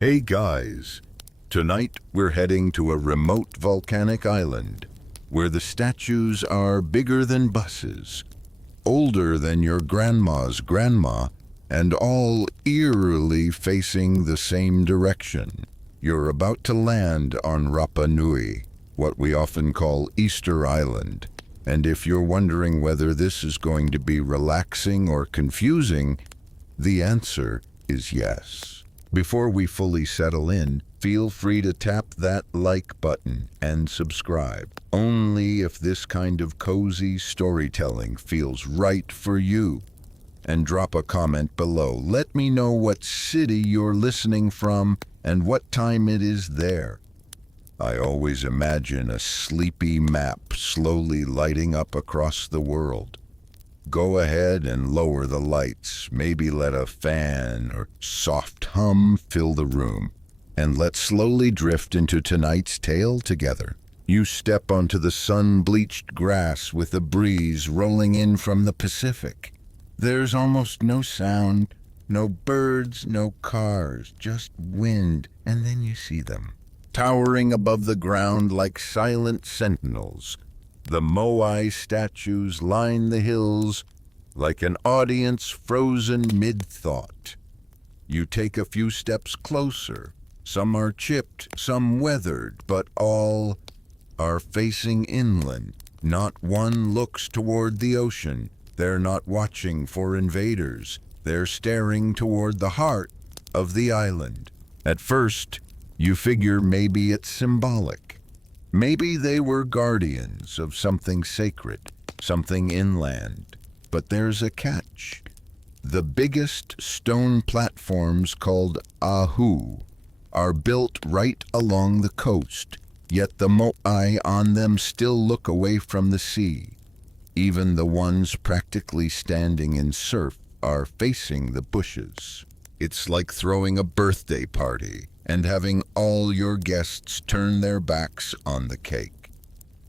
Hey guys, tonight we're heading to a remote volcanic island where the statues are bigger than buses, older than your grandma's grandma, and all eerily facing the same direction. You're about to land on Rapa Nui, what we often call Easter Island. And if you're wondering whether this is going to be relaxing or confusing, the answer is yes. Before we fully settle in, feel free to tap that like button and subscribe. Only if this kind of cozy storytelling feels right for you. And drop a comment below. Let me know what city you're listening from and what time it is there. I always imagine a sleepy map slowly lighting up across the world. Go ahead and lower the lights, maybe let a fan or soft hum fill the room, and let's slowly drift into tonight's tale together. You step onto the sun-bleached grass with a breeze rolling in from the Pacific. There's almost no sound, no birds, no cars, just wind, and then you see them. Towering above the ground like silent sentinels, the Moai statues line the hills like an audience frozen mid-thought. You take a few steps closer. Some are chipped, some weathered, but all are facing inland. Not one looks toward the ocean. They're not watching for invaders. They're staring toward the heart of the island. At first, you figure maybe it's symbolic. Maybe they were guardians of something sacred, something inland. But there's a catch. The biggest stone platforms, called ahu, are built right along the coast, yet the moai on them still look away from the sea. Even the ones practically standing in surf are facing the bushes. It's like throwing a birthday party and having all your guests turn their backs on the cake.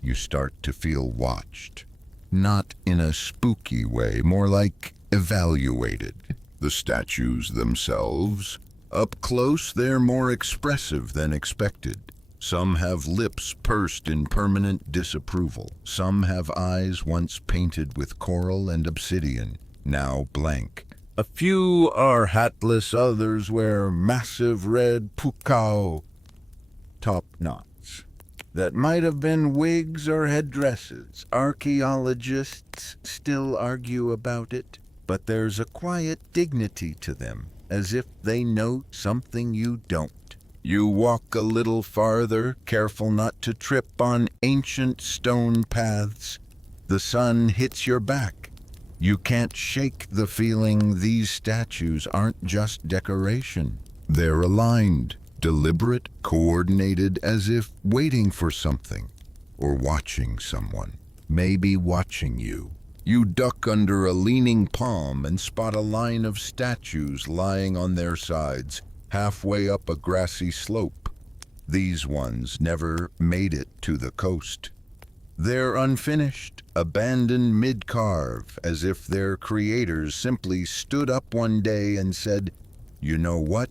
You start to feel watched. Not in a spooky way, more like evaluated. The statues themselves, up close, they're more expressive than expected. Some have lips pursed in permanent disapproval. Some have eyes once painted with coral and obsidian, now blank. A few are hatless, others wear massive red pukao top knots that might have been wigs or headdresses. Archaeologists still argue about it, but there's a quiet dignity to them, as if they know something you don't. You walk a little farther, careful not to trip on ancient stone paths. The sun hits your back. You can't shake the feeling these statues aren't just decoration. They're aligned, deliberate, coordinated, as if waiting for something, or watching someone, maybe watching you. You duck under a leaning palm and spot a line of statues lying on their sides, halfway up a grassy slope. These ones never made it to the coast. They're unfinished, abandoned mid-carve, as if their creators simply stood up one day and said, "You know what?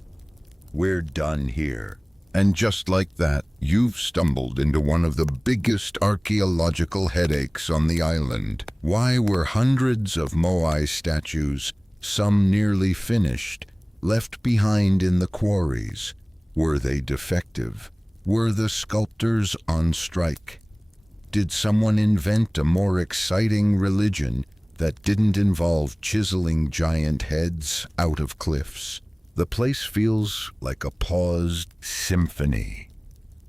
We're done here." And just like that, you've stumbled into one of the biggest archaeological headaches on the island. Why were hundreds of Moai statues, some nearly finished, left behind in the quarries? Were they defective? Were the sculptors on strike? Did someone invent a more exciting religion that didn't involve chiseling giant heads out of cliffs? The place feels like a paused symphony.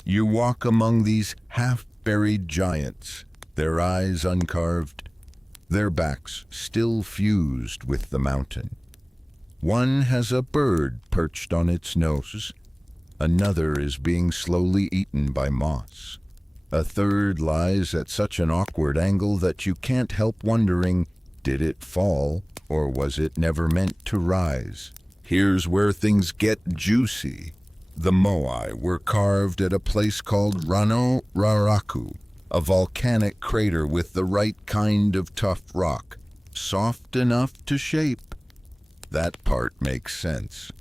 You walk among these half-buried giants, their eyes uncarved, their backs still fused with the mountain. One has a bird perched on its nose. Another is being slowly eaten by moss. A third lies at such an awkward angle that you can't help wondering, did it fall, or was it never meant to rise? Here's where things get juicy. The Moai were carved at a place called Rano Raraku, a volcanic crater with the right kind of tough rock, soft enough to shape. That part makes sense.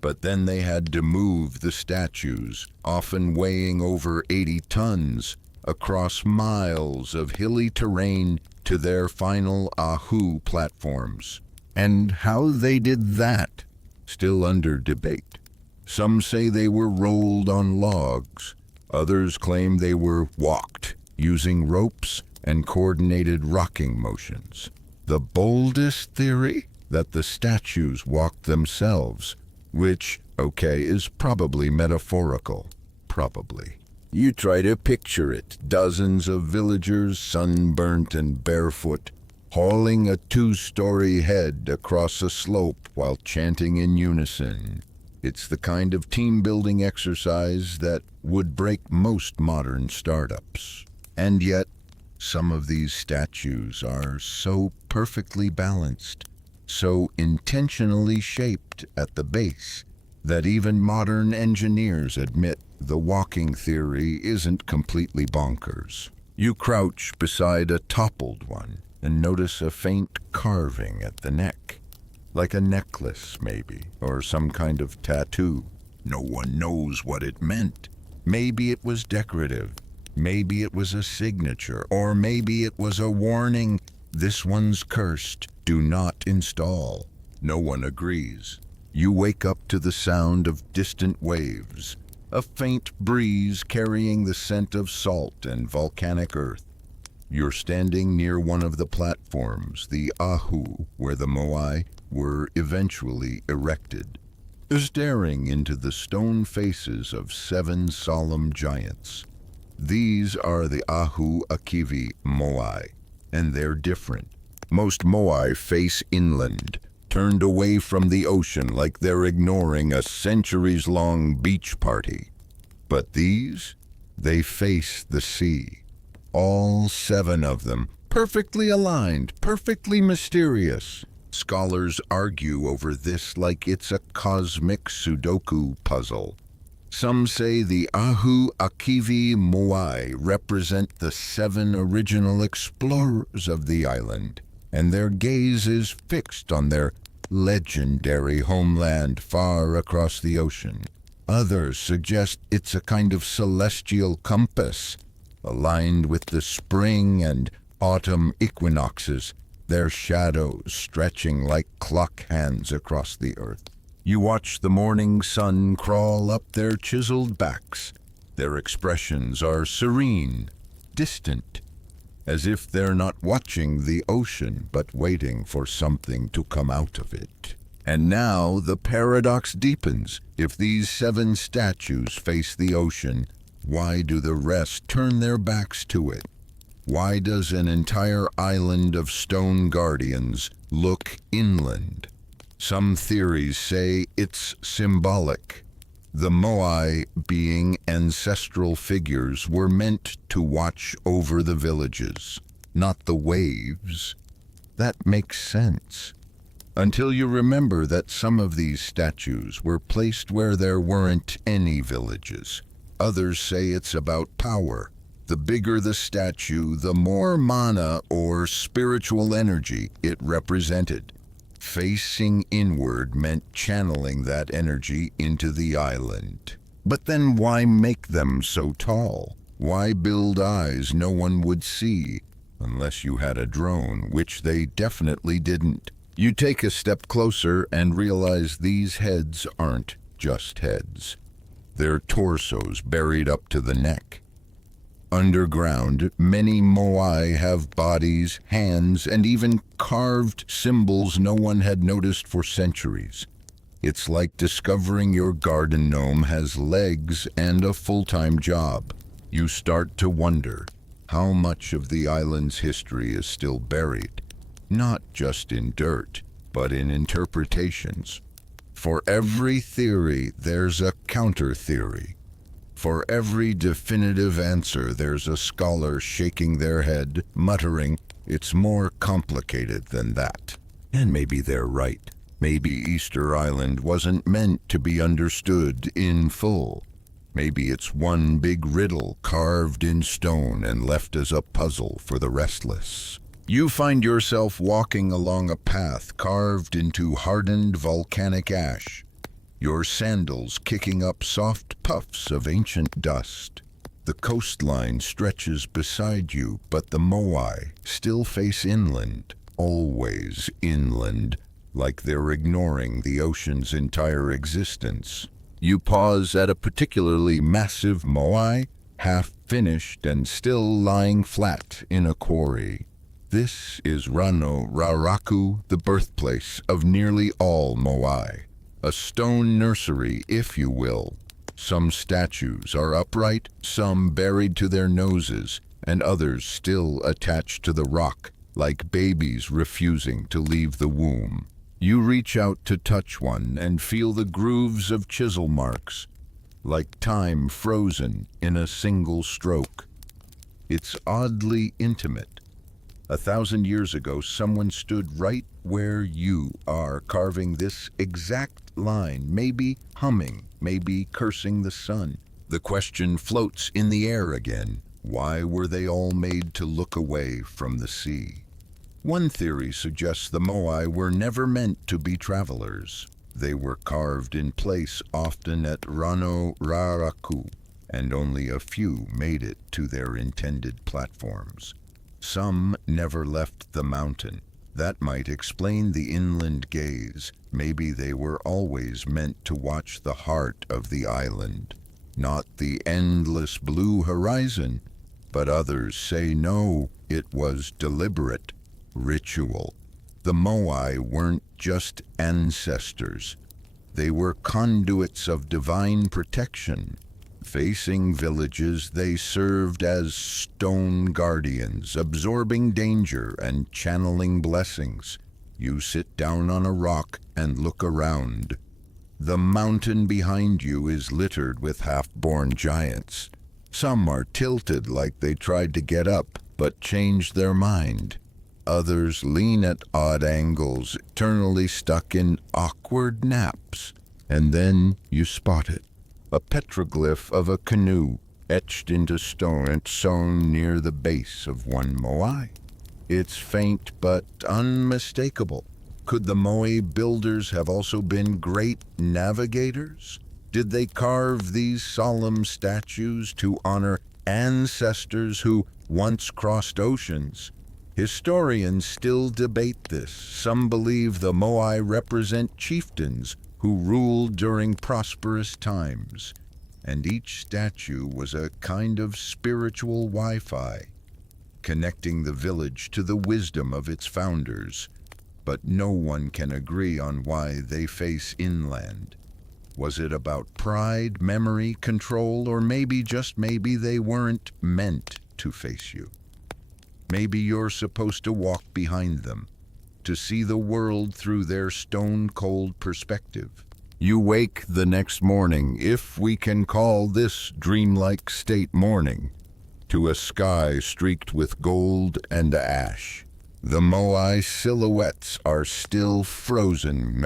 But then they had to move the statues, often weighing over 80 tons, across miles of hilly terrain to their final Ahu platforms. And how they did that, still under debate. Some say they were rolled on logs. Others claim they were walked, using ropes and coordinated rocking motions. The boldest theory? That the statues walked themselves, which, okay, is probably metaphorical. Probably. You try to picture it, dozens of villagers, sunburnt and barefoot, hauling a 2-story head across a slope while chanting in unison. It's the kind of team-building exercise that would break most modern startups. And yet, some of these statues are so perfectly balanced, so intentionally shaped at the base, that even modern engineers admit the walking theory isn't completely bonkers. You crouch beside a toppled one and notice a faint carving at the neck, like a necklace maybe, or some kind of tattoo. No one knows what it meant. Maybe it was decorative, maybe it was a signature, or maybe it was a warning, this one's cursed, do not install. No one agrees. You wake up to the sound of distant waves, a faint breeze carrying the scent of salt and volcanic earth. You're standing near one of the platforms, the Ahu, where the Moai were eventually erected, staring into the stone faces of 7 solemn giants. These are the Ahu Akivi Moai, and they're different. Most Moai face inland, turned away from the ocean like they're ignoring a centuries-long beach party. But these, they face the sea. All 7 of them, perfectly aligned, perfectly mysterious. Scholars argue over this like it's a cosmic Sudoku puzzle. Some say the Ahu Akivi Moai represent the 7 original explorers of the island, and their gaze is fixed on their legendary homeland far across the ocean. Others suggest it's a kind of celestial compass, aligned with the spring and autumn equinoxes, their shadows stretching like clock hands across the earth. You watch the morning sun crawl up their chiseled backs. Their expressions are serene, distant, as if they're not watching the ocean but waiting for something to come out of it. And now the paradox deepens. If these 7 statues face the ocean, why do the rest turn their backs to it? Why does an entire island of stone guardians look inland? Some theories say it's symbolic. The Moai, being ancestral figures, were meant to watch over the villages, not the waves. That makes sense. Until you remember that some of these statues were placed where there weren't any villages. Others say it's about power. The bigger the statue, the more mana or spiritual energy it represented. Facing inward meant channeling that energy into the island. But then why make them so tall? Why build eyes no one would see? Unless you had a drone, which they definitely didn't. You take a step closer and realize these heads aren't just heads. They're torsos buried up to the neck. Underground, many Moai have bodies, hands, and even carved symbols no one had noticed for centuries. It's like discovering your garden gnome has legs and a full-time job. You start to wonder how much of the island's history is still buried, not just in dirt, but in interpretations. For every theory, there's a counter-theory. For every definitive answer, there's a scholar shaking their head, muttering, it's more complicated than that. And maybe they're right. Maybe Easter Island wasn't meant to be understood in full. Maybe it's one big riddle carved in stone and left as a puzzle for the restless. You find yourself walking along a path carved into hardened volcanic ash. your sandals kicking up soft puffs of ancient dust. The coastline stretches beside you, but the Moai still face inland, always inland, like they're ignoring the ocean's entire existence. You pause at a particularly massive Moai, half finished and still lying flat in a quarry. This is Rano Raraku, the birthplace of nearly all Moai. A stone nursery, if you will. Some statues are upright, some buried to their noses, and others still attached to the rock, like babies refusing to leave the womb. You reach out to touch one and feel the grooves of chisel marks, like time frozen in a single stroke. It's oddly intimate. 1,000 years ago, someone stood right where you are, carving this exact line, maybe humming, maybe cursing the sun. The question floats in the air again. Why were they all made to look away from the sea? One theory suggests the Moai were never meant to be travelers. They were carved in place, often at Rano Raraku, and only a few made it to their intended platforms. Some never left the mountain. That might explain the inland gaze. Maybe they were always meant to watch the heart of the island, not the endless blue horizon. But others say no, it was deliberate, ritual. The Moai weren't just ancestors. They were conduits of divine protection. Facing villages, they served as stone guardians, absorbing danger and channeling blessings. You sit down on a rock and look around. The mountain behind you is littered with half-born giants. Some are tilted like they tried to get up, but changed their mind. Others lean at odd angles, eternally stuck in awkward naps. And then you spot it. A petroglyph of a canoe etched into stone and sewn near the base of one Moai. It's faint but unmistakable. Could the Moai builders have also been great navigators? Did they carve these solemn statues to honor ancestors who once crossed oceans? Historians still debate this. Some believe the Moai represent chieftains who ruled during prosperous times, and each statue was a kind of spiritual Wi-Fi, connecting the village to the wisdom of its founders. But no one can agree on why they face inland. Was it about pride, memory, control, or maybe, just maybe, they weren't meant to face you? Maybe you're supposed to walk behind them, to see the world through their stone-cold perspective. You wake the next morning, if we can call this dreamlike state morning, to a sky streaked with gold and ash. The Moai silhouettes are still frozen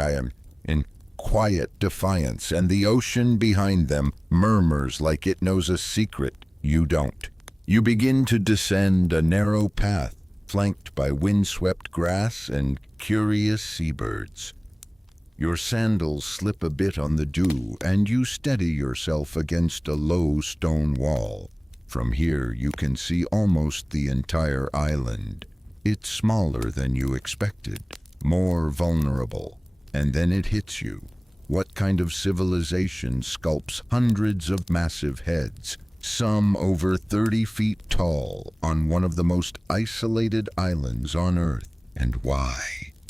in quiet defiance, and the ocean behind them murmurs like it knows a secret you don't. You begin to descend a narrow path, flanked by windswept grass and curious seabirds. Your sandals slip a bit on the dew, and you steady yourself against a low stone wall. From here you can see almost the entire island. It's smaller than you expected, more vulnerable. And then it hits you. What kind of civilization sculpts hundreds of massive heads, some over 30 feet tall, on one of the most isolated islands on Earth? And why?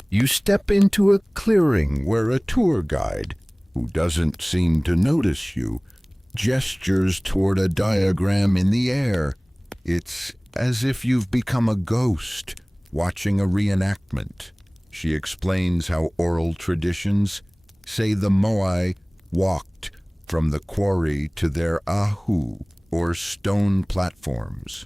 You step into a clearing where a tour guide, who doesn't seem to notice you, gestures toward a diagram in the air. It's as if you've become a ghost, watching a reenactment. She explains how oral traditions say the Moai walked from the quarry to their ahu, or stone platforms.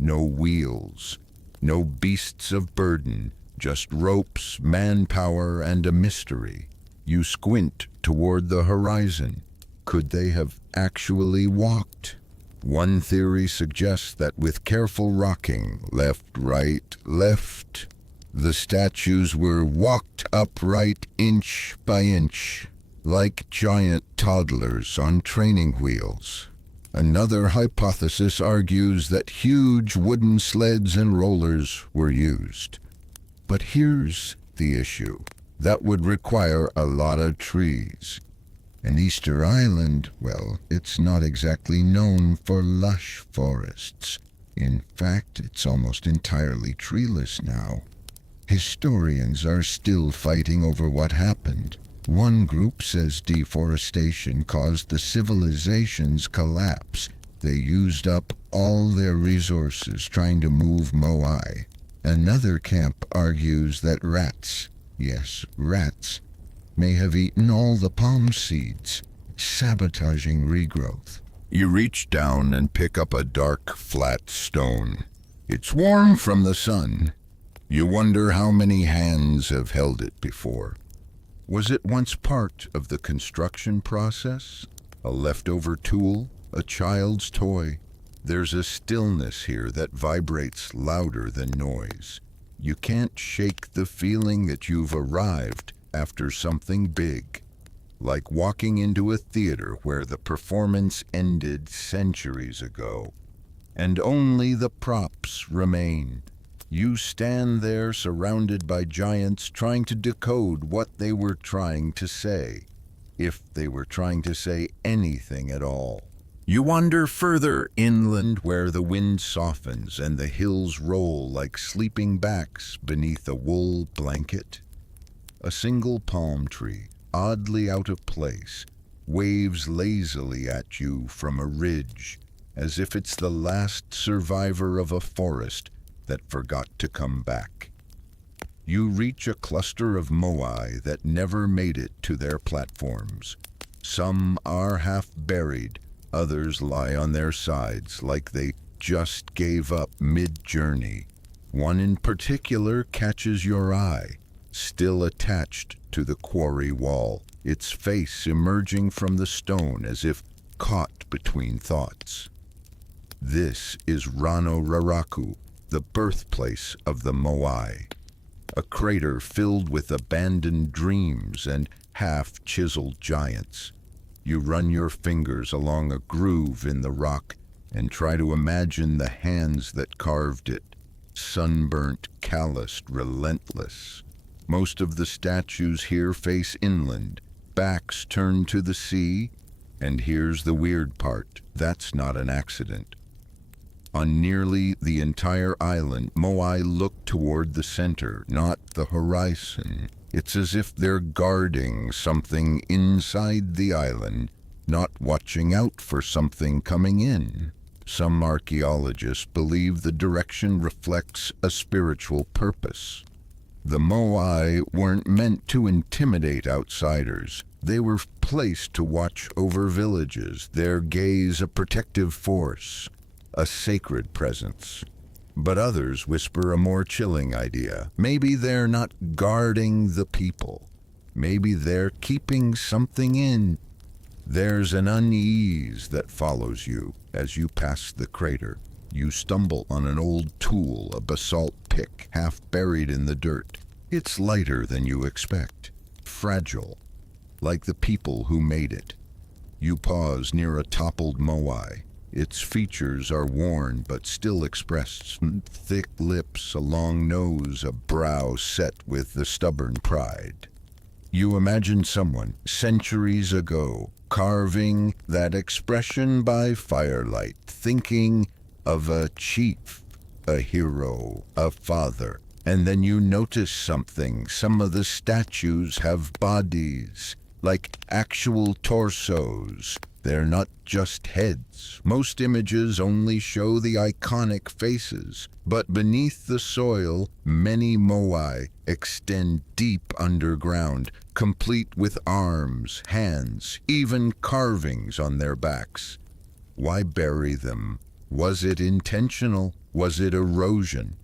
No wheels, no beasts of burden, just ropes, manpower, and a mystery. You squint toward the horizon. Could they have actually walked? One theory suggests that with careful rocking, left, right, left, the statues were walked upright inch by inch, like giant toddlers on training wheels. Another hypothesis argues that huge wooden sleds and rollers were used. But here's the issue. That would require a lot of trees. And Easter Island, well, it's not exactly known for lush forests. In fact, it's almost entirely treeless now. Historians are still fighting over what happened. One group says deforestation caused the civilization's collapse. They used up all their resources trying to move Moai. Another camp argues that rats, yes, rats, may have eaten all the palm seeds, sabotaging regrowth. You reach down and pick up a dark, flat stone. It's warm from the sun. You wonder how many hands have held it before. Was it once part of the construction process? A leftover tool? A child's toy? There's a stillness here that vibrates louder than noise. You can't shake the feeling that you've arrived after something big. Like walking into a theater where the performance ended centuries ago, and only the props remain. You stand there surrounded by giants trying to decode what they were trying to say, if they were trying to say anything at all. You wander further inland where the wind softens and the hills roll like sleeping backs beneath a wool blanket. A single palm tree, oddly out of place, waves lazily at you from a ridge, as if it's the last survivor of a forest that forgot to come back. You reach a cluster of moai that never made it to their platforms. Some are half buried, others lie on their sides like they just gave up mid-journey. One in particular catches your eye, still attached to the quarry wall, its face emerging from the stone as if caught between thoughts. This is Rano Raraku, the birthplace of the Moai, a crater filled with abandoned dreams and half-chiseled giants. You run your fingers along a groove in the rock and try to imagine the hands that carved it, sunburnt, calloused, relentless. Most of the statues here face inland, backs turned to the sea, and here's the weird part, that's not an accident. On nearly the entire island, Moai look toward the center, not the horizon. It's as if they're guarding something inside the island, not watching out for something coming in. Some archaeologists believe the direction reflects a spiritual purpose. The Moai weren't meant to intimidate outsiders. They were placed to watch over villages, their gaze a protective force, a sacred presence. But others whisper a more chilling idea. Maybe they're not guarding the people. Maybe they're keeping something in. There's an unease that follows you as you pass the crater. You stumble on an old tool, a basalt pick, half buried in the dirt. It's lighter than you expect, fragile, like the people who made it. You pause near a toppled moai. Its features are worn but still expressed, thick lips, a long nose, a brow set with the stubborn pride. You imagine someone, centuries ago, carving that expression by firelight, thinking of a chief, a hero, a father. And then you notice something. Some of the statues have bodies, like actual torsos. They're not just heads. Most images only show the iconic faces, but beneath the soil, many moai extend deep underground, complete with arms, hands, even carvings on their backs. Why bury them? Was it intentional? Was it erosion?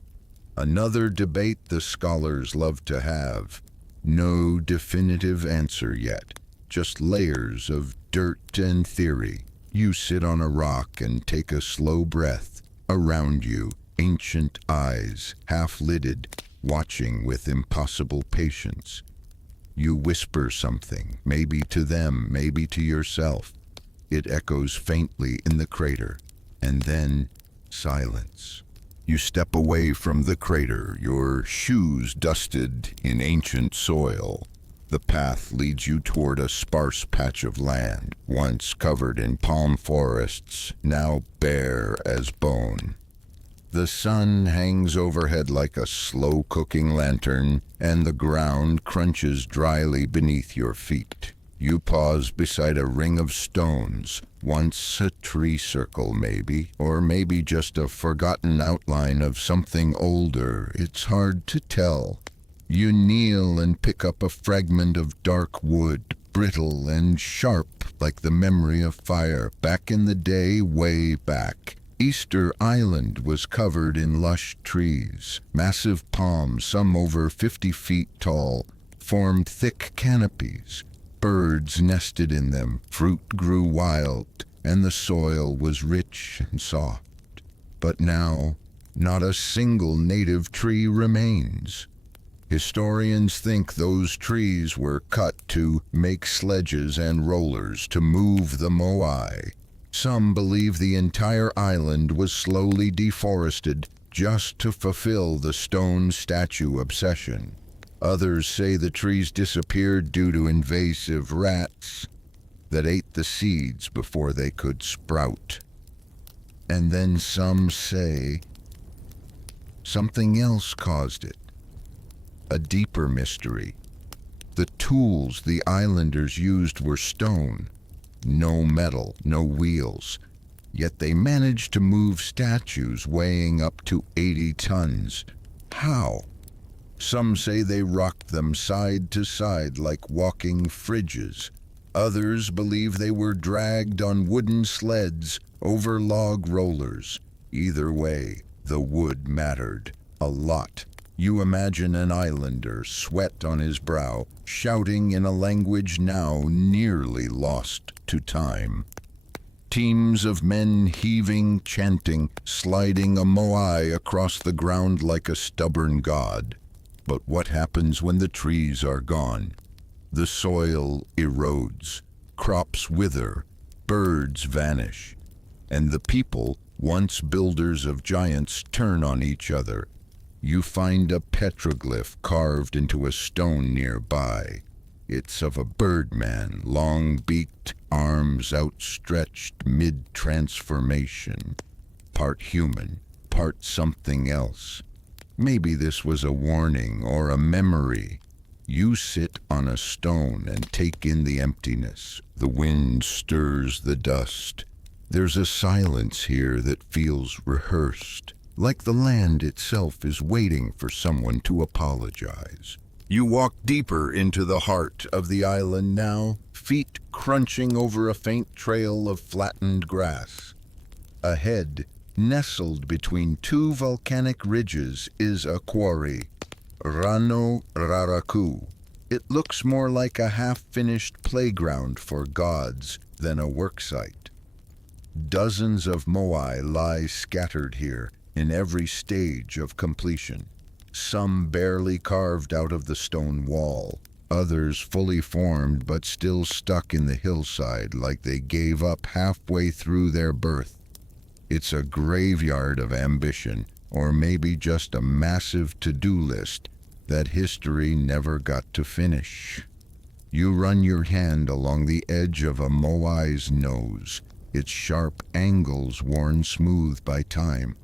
Another debate the scholars love to have. No definitive answer yet, just layers of dirt and theory. You sit on a rock and take a slow breath. Around you, ancient eyes, half-lidded, watching with impossible patience. You whisper something, maybe to them, maybe to yourself. It echoes faintly in the crater, and then silence. You step away from the crater, your shoes dusted in ancient soil. The path leads you toward a sparse patch of land, once covered in palm forests, now bare as bone. The sun hangs overhead like a slow-cooking lantern, and the ground crunches dryly beneath your feet. You pause beside a ring of stones, once a tree circle maybe, or maybe just a forgotten outline of something older. It's hard to tell. You kneel and pick up a fragment of dark wood, brittle and sharp like the memory of fire. Back in the day, way back, Easter Island was covered in lush trees. Massive palms, some over 50 feet tall, formed thick canopies. Birds nested in them, fruit grew wild, and the soil was rich and soft. But now, not a single native tree remains. Historians think those trees were cut to make sledges and rollers to move the Moai. Some believe the entire island was slowly deforested just to fulfill the stone statue obsession. Others say the trees disappeared due to invasive rats that ate the seeds before they could sprout. And then some say something else caused it. A deeper mystery. The tools the islanders used were stone. No metal, no wheels. Yet they managed to move statues weighing up to 80 tons. How? Some say they rocked them side to side like walking fridges. Others believe they were dragged on wooden sleds over log rollers. Either way, the wood mattered a lot. You imagine an islander, sweat on his brow, shouting in a language now nearly lost to time. Teams of men heaving, chanting, sliding a Moai across the ground like a stubborn god. But what happens when the trees are gone? The soil erodes, crops wither, birds vanish, and the people, once builders of giants, turn on each other. You find a petroglyph carved into a stone nearby. It's of a birdman, long-beaked, arms outstretched mid-transformation. Part human, part something else. Maybe this was a warning or a memory. You sit on a stone and take in the emptiness. The wind stirs the dust. There's a silence here that feels rehearsed, like the land itself is waiting for someone to apologize. You walk deeper into the heart of the island now, feet crunching over a faint trail of flattened grass. Ahead, nestled between two volcanic ridges, is a quarry, Rano Raraku. It looks more like a half-finished playground for gods than a worksite. Dozens of Moai lie scattered here, in every stage of completion. Some barely carved out of the stone wall, others fully formed but still stuck in the hillside like they gave up halfway through their birth. It's a graveyard of ambition, or maybe just a massive to-do list that history never got to finish. You run your hand along the edge of a Moai's nose, its sharp angles worn smooth by time.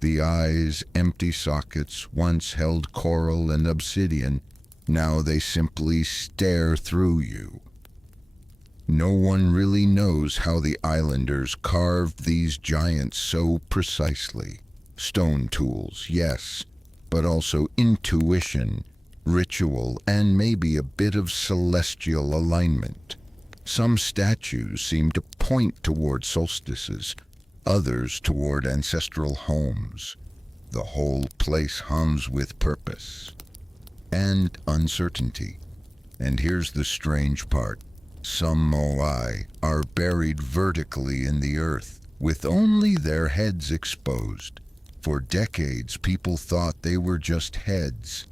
The eyes, empty sockets, once held coral and obsidian, now they simply stare through you. No one really knows how the islanders carved these giants so precisely. Stone tools, yes, but also intuition, ritual, and maybe a bit of celestial alignment. Some statues seem to point toward solstices, others toward ancestral homes. The whole place hums with purpose and uncertainty. And here's the strange part. Some Moai are buried vertically in the earth, with only their heads exposed. For decades, people thought they were just heads.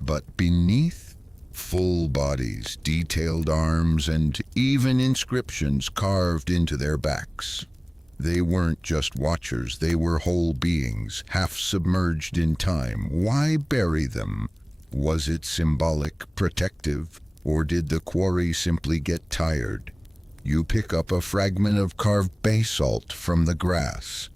But beneath, Full bodies, detailed arms, and even inscriptions carved into their backs. They weren't just watchers, they were whole beings, half submerged in time. Why bury them? Was it symbolic, protective, or did the quarry simply get tired? You pick up a fragment of carved basalt from the grass.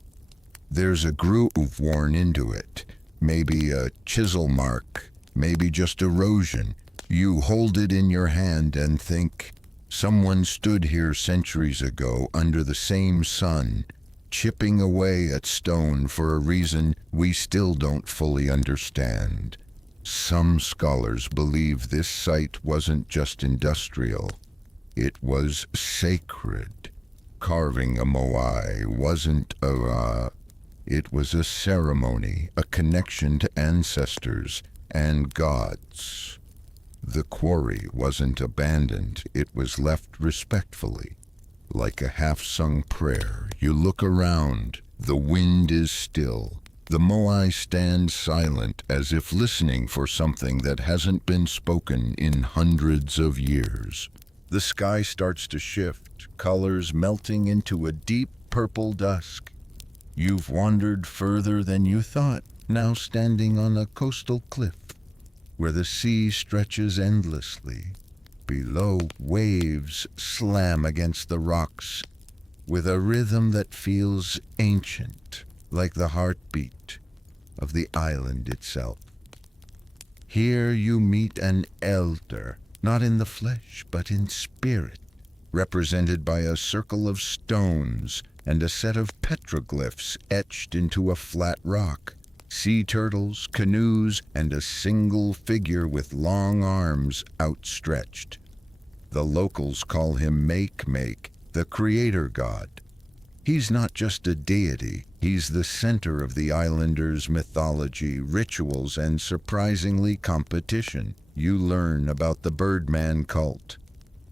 There's a groove worn into it, maybe a chisel mark, maybe just erosion. You hold it in your hand and think, someone stood here centuries ago under the same sun, chipping away at stone for a reason we still don't fully understand. Some scholars believe this site wasn't just industrial, it was sacred. Carving a Moai wasn't it was a ceremony, a connection to ancestors and gods. The quarry wasn't abandoned, it was left respectfully. Like a half-sung prayer, you look around, the wind is still. The Moai stand silent as if listening for something that hasn't been spoken in hundreds of years. The sky starts to shift, colors melting into a deep purple dusk. You've wandered further than you thought, now standing on a coastal cliff where the sea stretches endlessly. Below, waves slam against the rocks with a rhythm that feels ancient, like the heartbeat of the island itself. Here you meet an elder, not in the flesh, but in spirit, represented by a circle of stones and a set of petroglyphs etched into a flat rock. Sea turtles, canoes, and a single figure with long arms outstretched. The locals call him Make, the creator god. He's not just a deity, he's the center of the islanders' mythology, rituals, and surprisingly competition. You learn about the Birdman cult.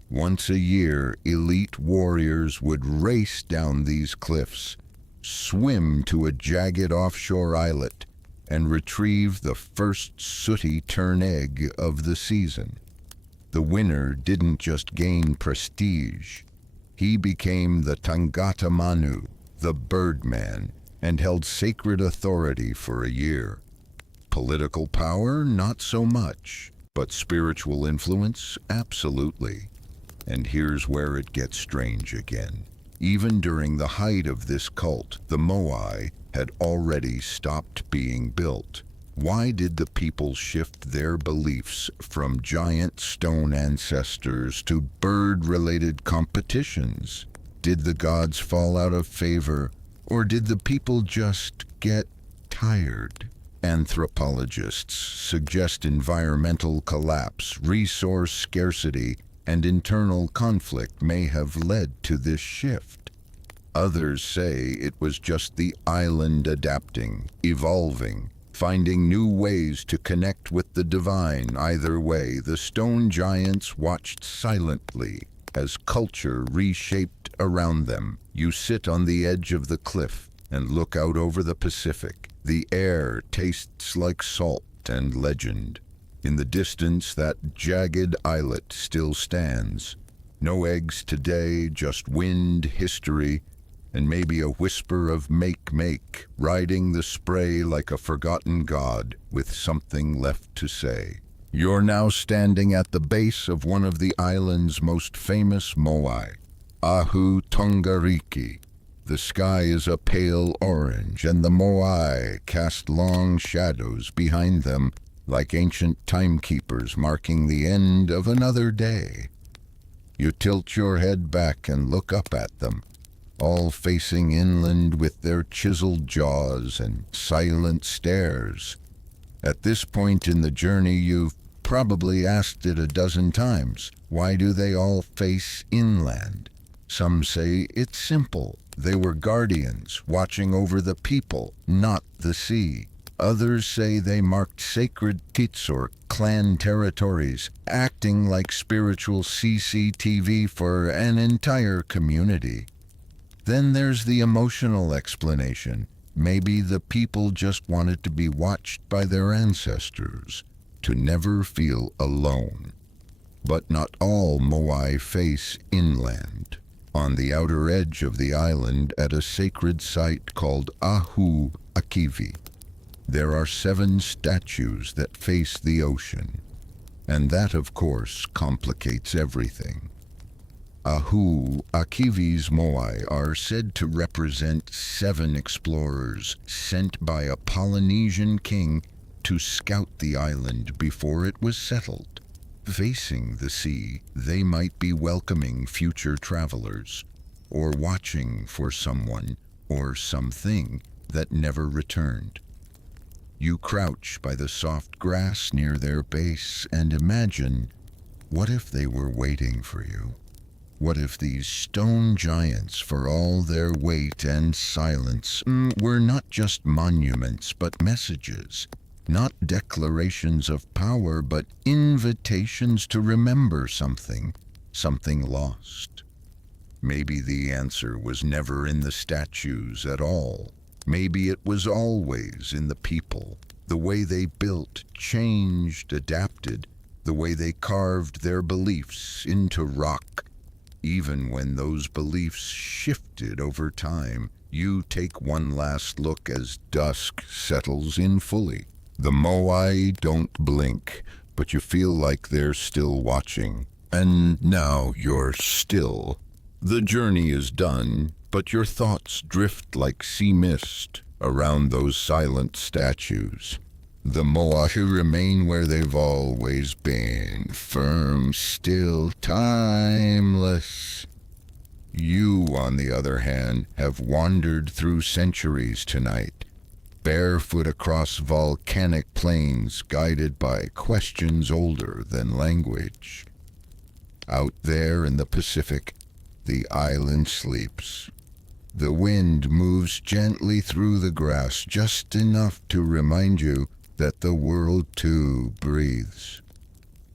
Once a year, elite warriors would race down these cliffs, swim to a jagged offshore islet, and retrieve the first sooty tern egg of the season. The winner didn't just gain prestige. He became the Tangata Manu, the Birdman, and held sacred authority for a year. Political power, not so much, but spiritual influence, absolutely. And here's where it gets strange again. Even during the height of this cult, the Moai had already stopped being built. Why did the people shift their beliefs from giant stone ancestors to bird-related competitions? Did the gods fall out of favor, or did the people just get tired? Anthropologists suggest environmental collapse, resource scarcity, and internal conflict may have led to this shift. Others say it was just the island adapting, evolving, finding new ways to connect with the divine. Either way, the stone giants watched silently as culture reshaped around them. You sit on the edge of the cliff and look out over the Pacific. The air tastes like salt and legend. In the distance, that jagged islet still stands. No eggs today, just wind, history, and maybe a whisper of make, riding the spray like a forgotten god with something left to say. You're now standing at the base of one of the island's most famous Moai, Ahu Tongariki. The sky is a pale orange, and the Moai cast long shadows behind them like ancient timekeepers marking the end of another day. You tilt your head back and look up at them, all facing inland with their chiseled jaws and silent stares. At this point in the journey, you've probably asked it a dozen times, why do they all face inland? Some say it's simple. They were guardians, watching over the people, not the sea. Others say they marked sacred kits or clan territories, acting like spiritual CCTV for an entire community. Then there's the emotional explanation. Maybe the people just wanted to be watched by their ancestors. to never feel alone. But not all Moai face inland. On the outer edge of the island, at a sacred site called Ahu Akivi, there are 7 statues that face the ocean. And that, of course, complicates everything. Ahu Akivi's Moai are said to represent 7 explorers sent by a Polynesian king to scout the island before it was settled. Facing the sea, they might be welcoming future travelers, or watching for someone or something that never returned. You crouch by the soft grass near their base and imagine, what if they were waiting for you? What if these stone giants, for all their weight and silence, were not just monuments but messages? Not declarations of power, but invitations to remember something lost. Maybe the answer was never in the statues at all. Maybe it was always in the people, the way they built, changed, adapted, the way they carved their beliefs into rock. Even when those beliefs shifted over time, you take one last look as dusk settles in fully. The Moai don't blink, but you feel like they're still watching. And now you're still. The journey is done, but your thoughts drift like sea mist around those silent statues. The Moai remain where they've always been, firm, still, timeless. You, on the other hand, have wandered through centuries tonight, barefoot across volcanic plains, guided by questions older than language. Out there in the Pacific, the island sleeps. The wind moves gently through the grass, just enough to remind you that the world too breathes.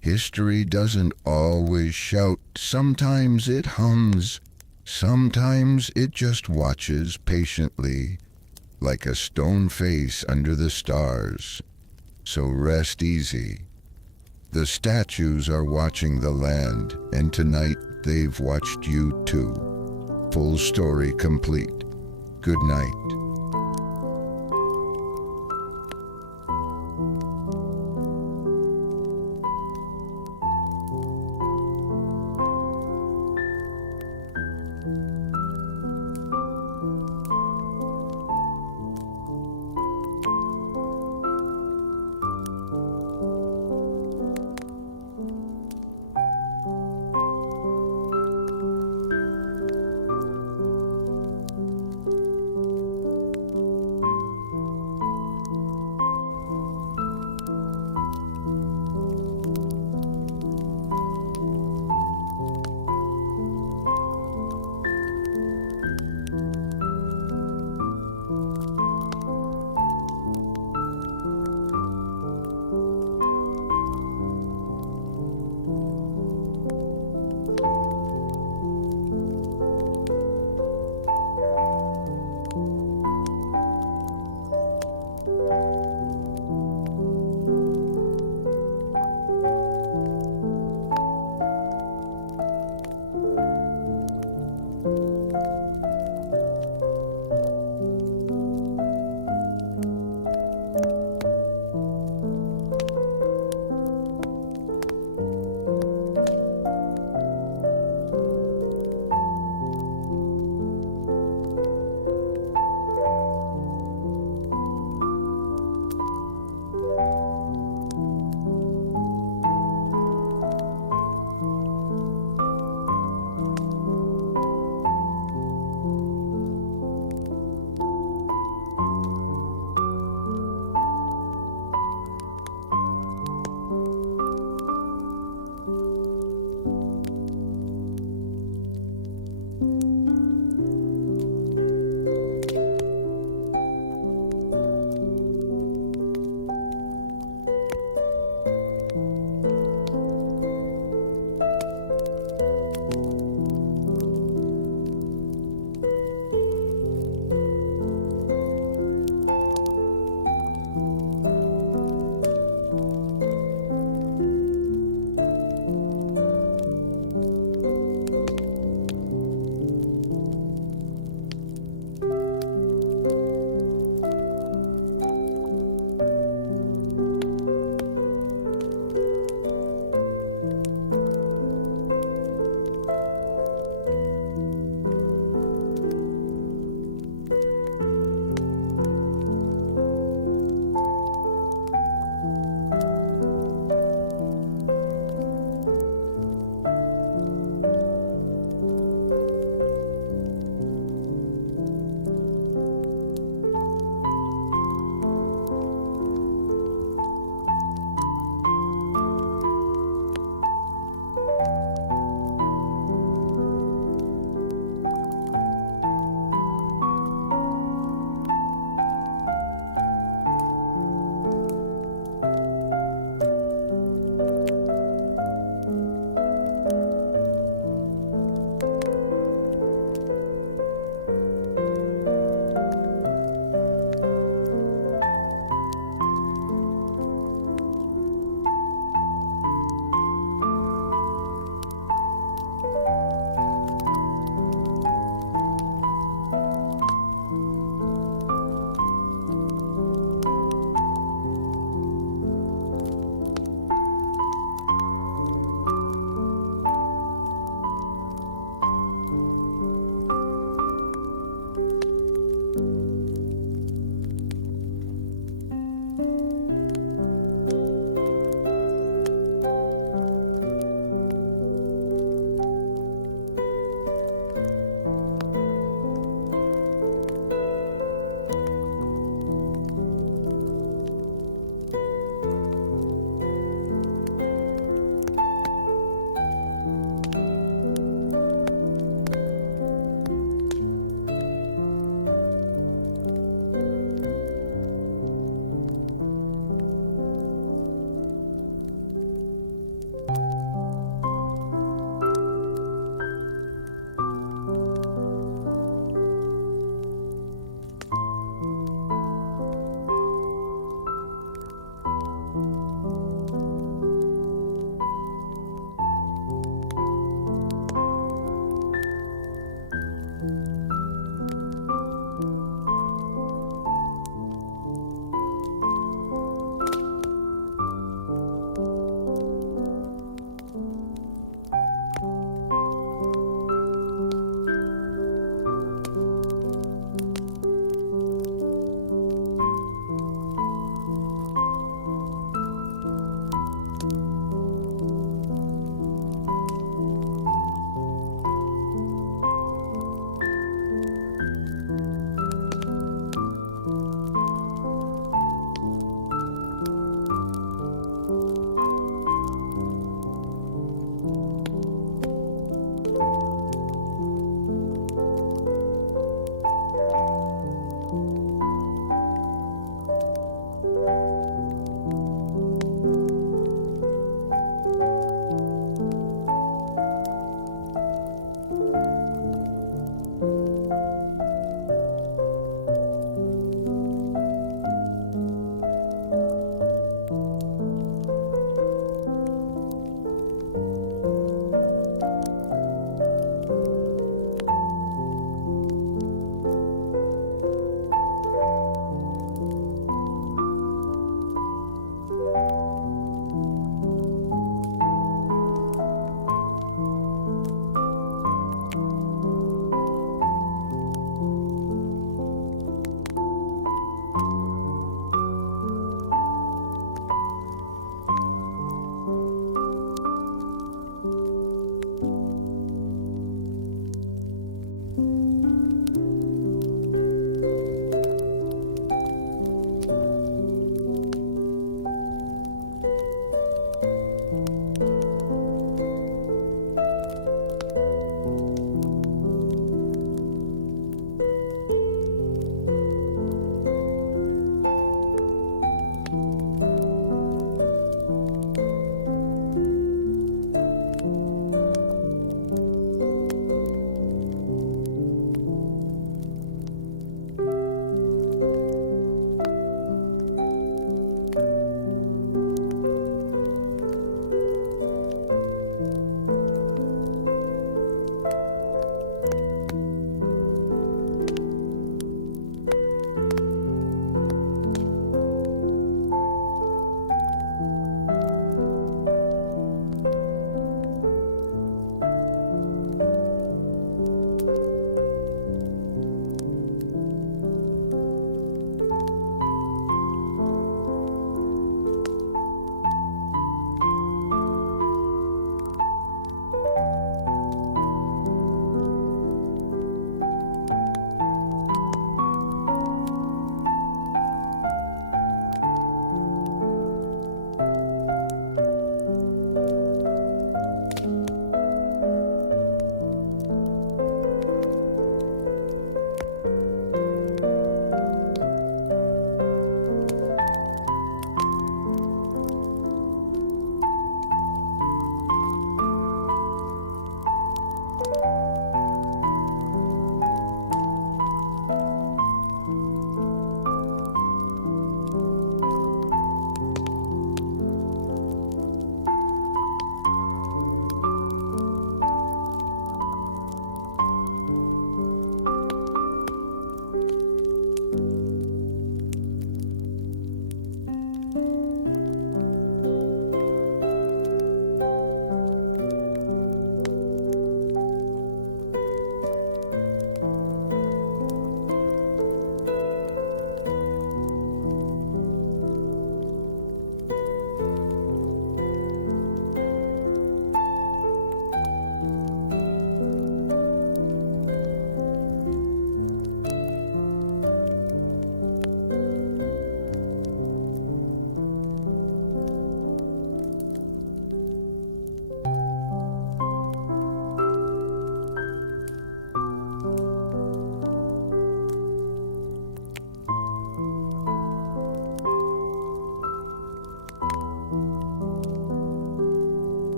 History doesn't always shout. Sometimes it hums. Sometimes it just watches patiently, like a stone face under the stars. So rest easy. The statues are watching the land, and tonight they've watched you too. Full story complete. Good night.